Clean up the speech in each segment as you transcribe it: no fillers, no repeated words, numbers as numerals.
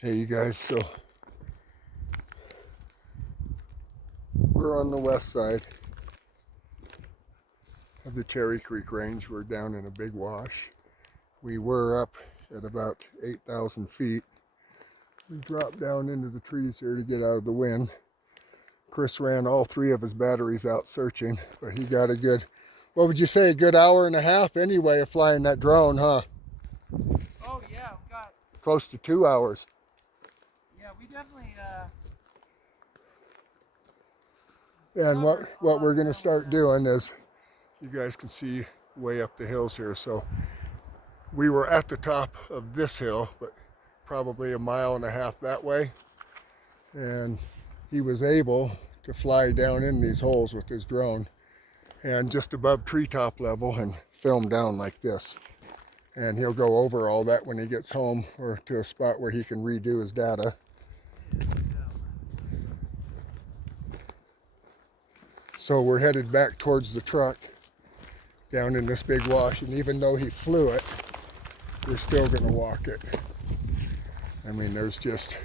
Hey you guys, so we're on the west side of the Cherry Creek Range. We're down in a big wash. We were up at about 8,000 feet. We dropped down into the trees here to get out of the wind. Chris ran all three of his batteries out searching, but he got a good, what would you say, a good hour and a half anyway of flying that drone, huh? Oh yeah, we got Close to 2 hours. yeah, we definitely And what covered a lot we're of going to ground start with that. doing is, you guys can see way up the hills here. So we were at the top of this hill, but probably a mile and a half that way. And he was able to fly down in these holes with his drone and just above treetop level and film down like this. And he'll go over all that when he gets home or to a spot where he can redo his data. So we're headed back towards the truck down in this big wash, and even though he flew it, we're still gonna walk it. I mean, there's just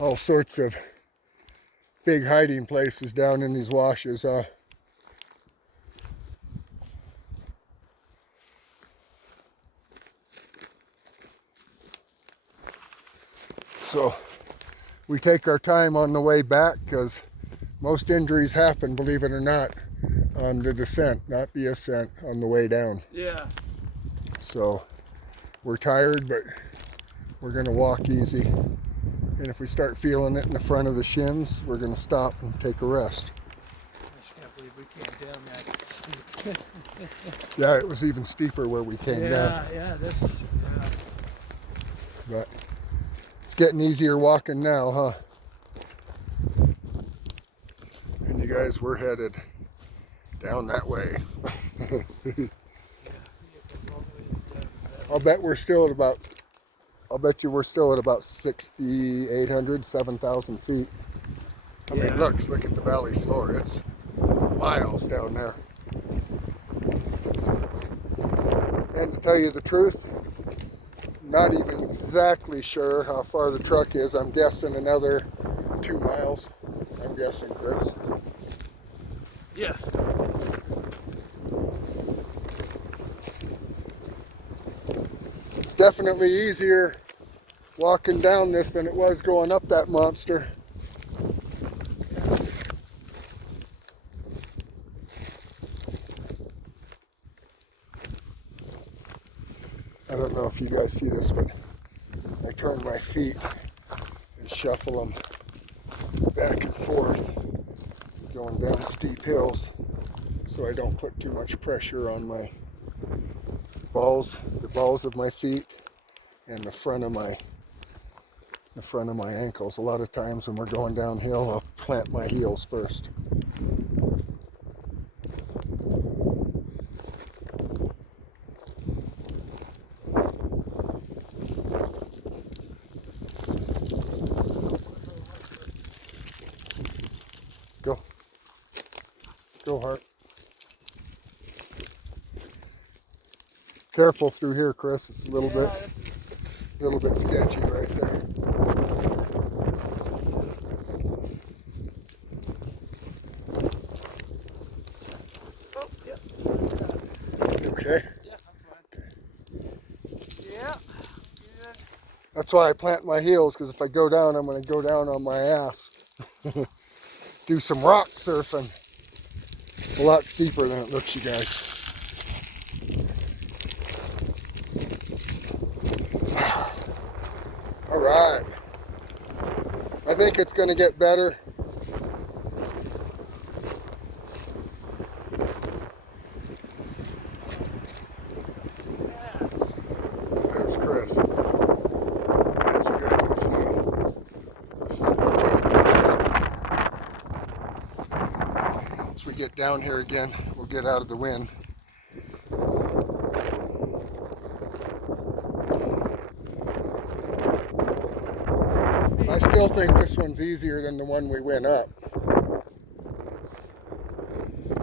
all sorts of big hiding places down in these washes. So we take our time on the way back because most injuries happen, believe it or not, on the descent, not the ascent, on the way down. Yeah. So we're tired, but we're gonna walk easy. And if we start feeling it in the front of the shins, we're gonna stop and take a rest. I just can't believe we came down that steep. Yeah, it was even steeper where we came down. Yeah, this But it's getting easier walking now, huh? And you guys, we're headed down that way. I'll bet we're still at about, I'll bet you we're still at about 6,800, 7,000 feet. I mean, look at the valley floor. It's miles down there. And to tell you the truth, not even exactly sure how far the truck is. I'm guessing another 2 miles. I'm guessing, Chris. Yeah. It's definitely easier walking down this than it was going up that monster. I don't know if you guys see this, but I turn my feet and shuffle them back and forth, going down steep hills, so I don't put too much pressure on my balls, the balls of my feet, and the front of my ankles. A lot of times when we're going downhill, I'll plant my heels first. Go. Go, Hart. Careful through here, Chris. It's a little bit sketchy right there. Oh, yeah. Okay. Yeah, I'm fine. Yeah. Good. That's why I plant my heels, because if I go down, I'm going to go down on my ass. Do some rock surfing. A lot steeper than it looks, you guys. All right. I think it's going to get better. There's Chris. As you guys can see, this is no good stuff. As we get down here again, we'll get out of the wind. I still think this one's easier than the one we went up.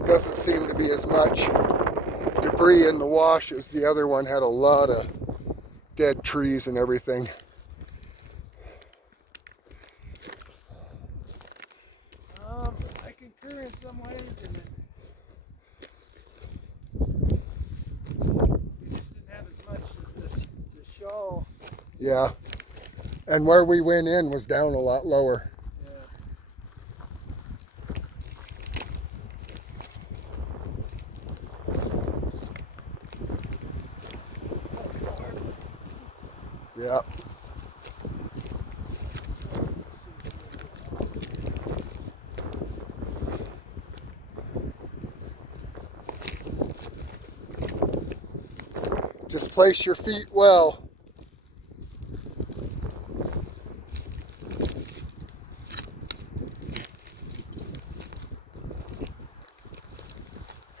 Doesn't seem to be as much debris in the wash as the other one. Had a lot of dead trees and everything. I concur in some ways, and it just didn't have as much as the show. Yeah. And where we went in was down a lot lower. Yeah. Just place your feet well.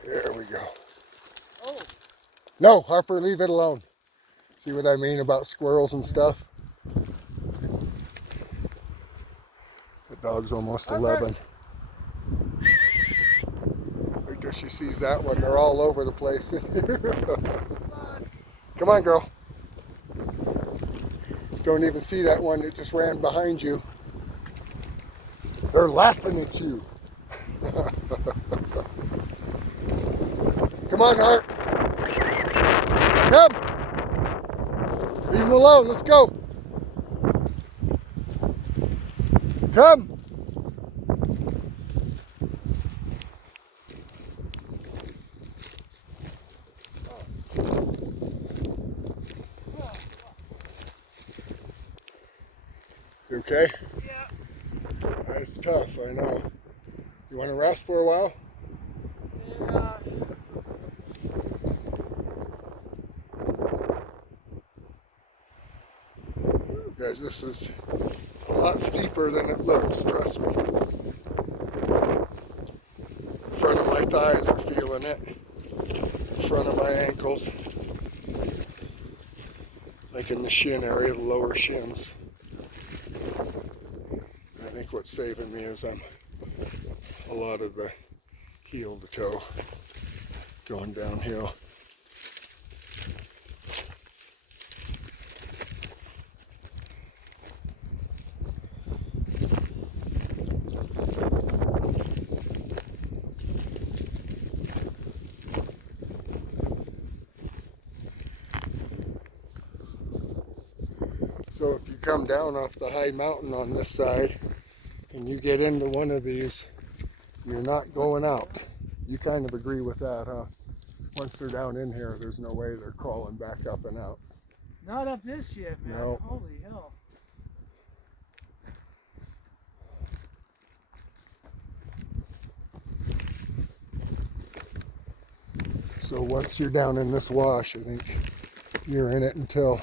There we go. Oh. No, Harper, leave it alone. See what I mean about squirrels and stuff? The dog's almost 11. Wait till she sees that one. They're all over the place. Come on, girl. Don't even see that one that just ran behind you. They're laughing at you. Come on, Hart. Come. Leave him alone. Let's go. Come. You okay? Yeah. That's tough, I know. You want to rest for a while? Yeah. Guys, this is a lot steeper than it looks, trust me. Front of my thighs are feeling it. Front of my ankles. Like in the shin area, the lower shins. I think what's saving me is I'm a lot of the heel to toe going downhill. So if you come down off the high mountain on this side and you get into one of these, you're not going out. You kind of agree with that, huh? Once they're down in here, there's no way they're crawling back up and out. Not up this shit, man. No. Holy hell. So once you're down in this wash, I think you're in it until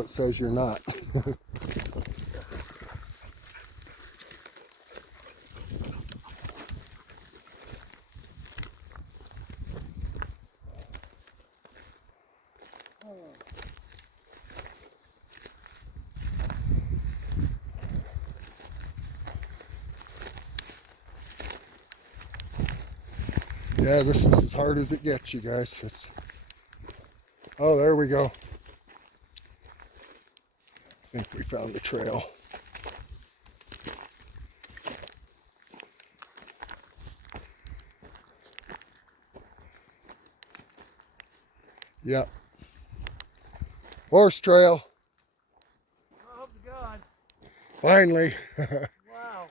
it says you're not. Yeah, this is as hard as it gets, you guys. Oh, there we go. I think we found a trail. Yep. Horse trail. Oh, God. Finally. Wow.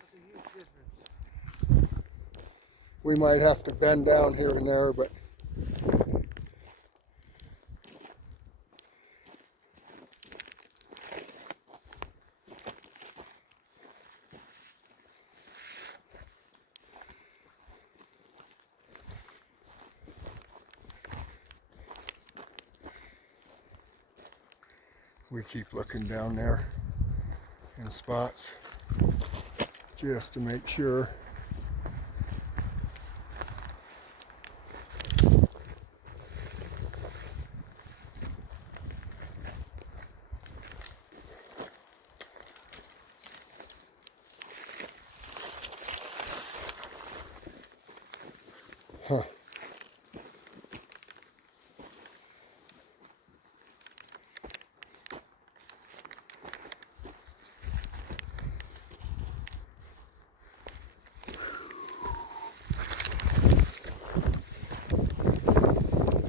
That's a huge difference. We might have to bend down here and there, but we keep looking down there in spots just to make sure. Huh.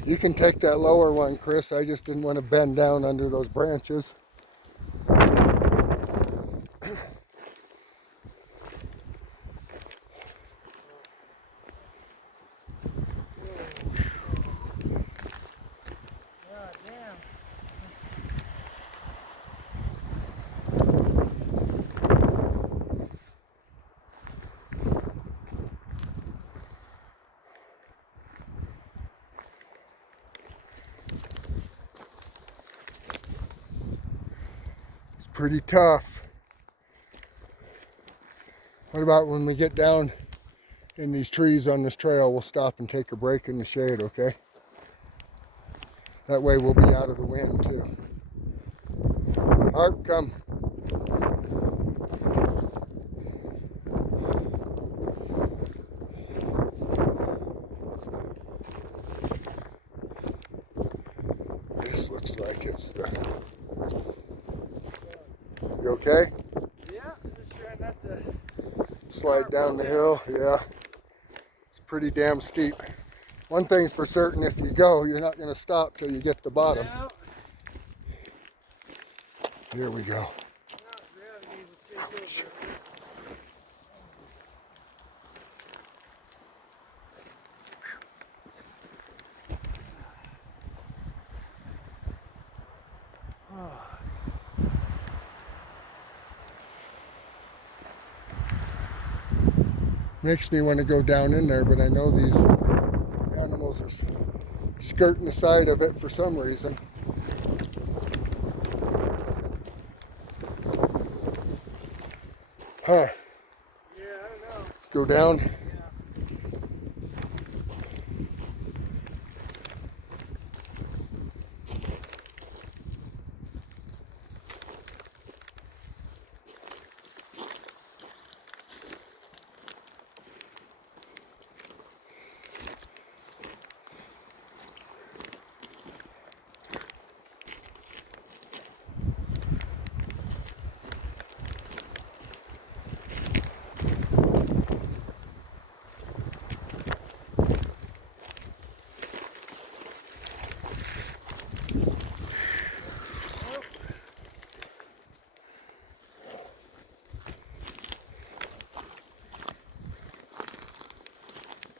You can take that lower one, Chris. I just didn't want to bend down under those branches. God damn. It's pretty tough. What about when we get down in these trees on this trail, we'll stop and take a break in the shade, okay? That way we'll be out of the wind too. Harp, come. This looks like it's the... You okay? Yeah, just trying not to. Slide down the hill, yeah. It's pretty damn steep. One thing's for certain, if you go, you're not going to stop till you get to the bottom. No. Here we go. Gravity will take over. Makes me want to go down in there, but I know these animals are skirting the side of it for some reason. Huh. Yeah, I don't know. Go down. Yeah.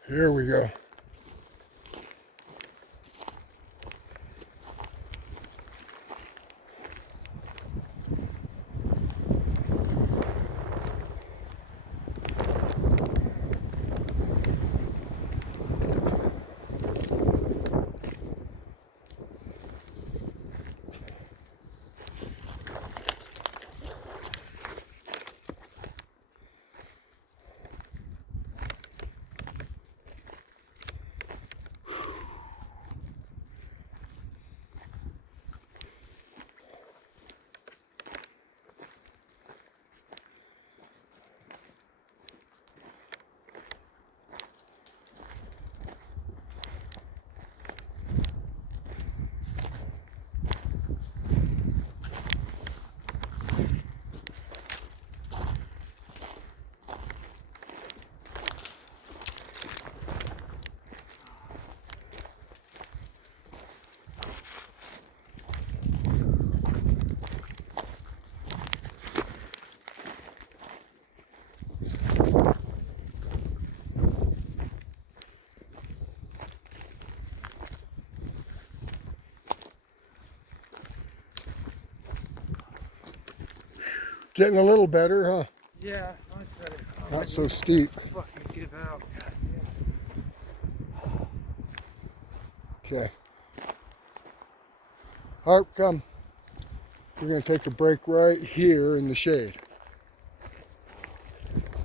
Here we go. Getting a little better, huh? Yeah, much better. Not so steep. Fucking give out. God Okay. Harp, come. We're going to take a break right here in the shade.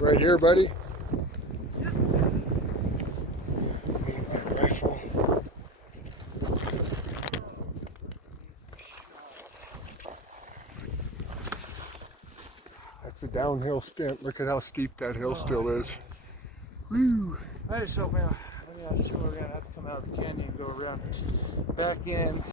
Right here, buddy. My rifle. That's a downhill stint. Look at how steep that hill still is. Woo! I just hope, man, I mean, I assume we're gonna have to come out of the canyon and go around back in.